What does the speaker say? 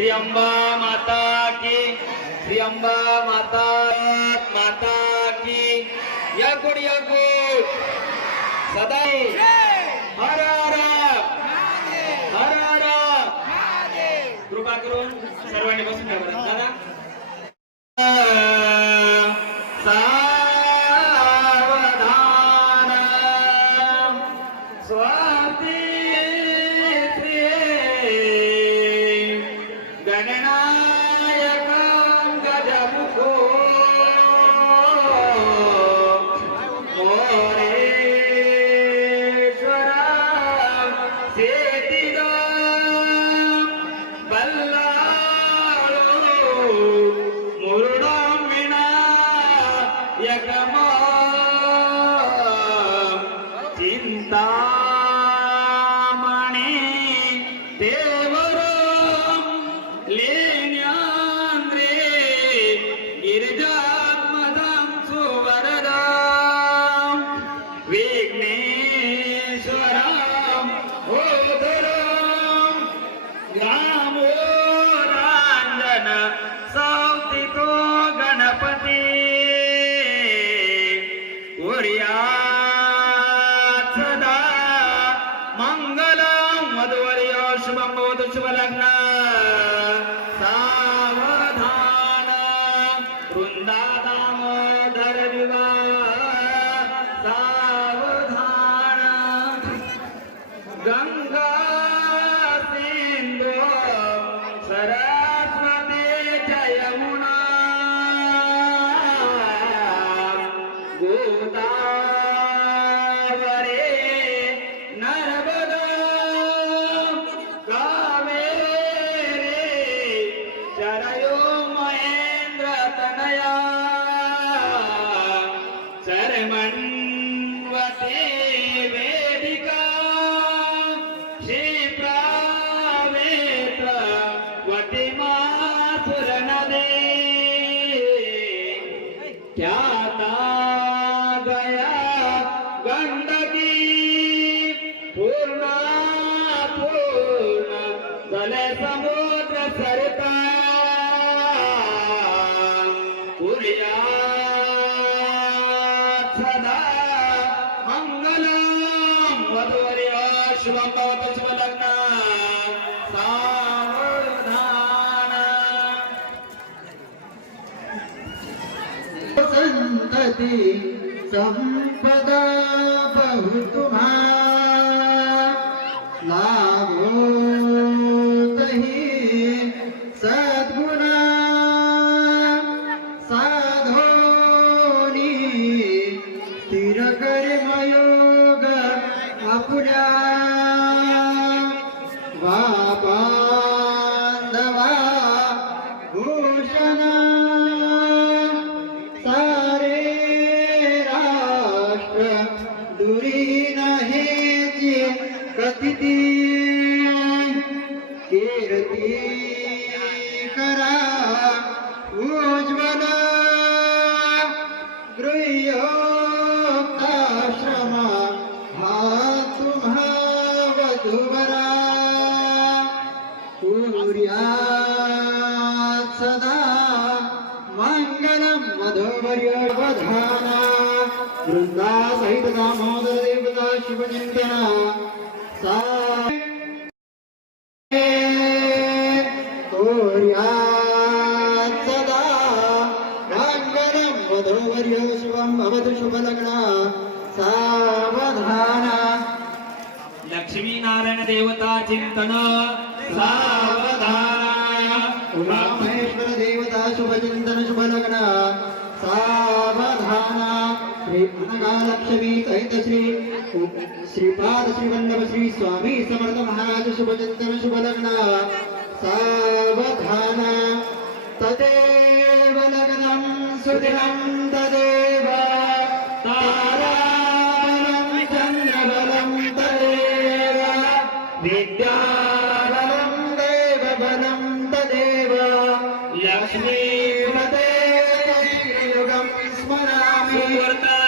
श्री अंबा माता की श्री अंबा माता माता की। या कोण या सदा हर हर हर हर कृपा करून सर्वांनी बसून ठेवा. दादा. Yeah, Grandma. गंगा सिंधु सरस्वती जयमुना गोदावरी ख्याता गया गंडकी पूर्णा पूर्ण जल समुद्र सरता कुर्यात् सदा मङ्गलं वधूवर्य शुभं भवतु शुभलग्न संतति संपदा बहु तुम्हारा लाभो तही सद्गुणा। साधोनी स्थिर अपुरा आपुल्या तुम्हा वधुवरा सदा मङ्गलं मधुवर्य वधाना वृन्दा सहित दामोदर देवता शिवचिन्तना सा कुर्यात् सदा मङ्गलं मधुवर्य शिवं भवतु शुभलग्ना। लक्ष्मी नारायण देवता चिंतन। सावधान। शुभ चिंतन शुभ लग्न सावधान। श्री अनगालक्ष्मी सहित श्री श्रीपाद श्रीवल्लभ श्री स्वामी समर्थ महाराज शुभचिंतन शुभलग्न। सावधान। तदेव लग्नम सुदिनम Ismail Amin.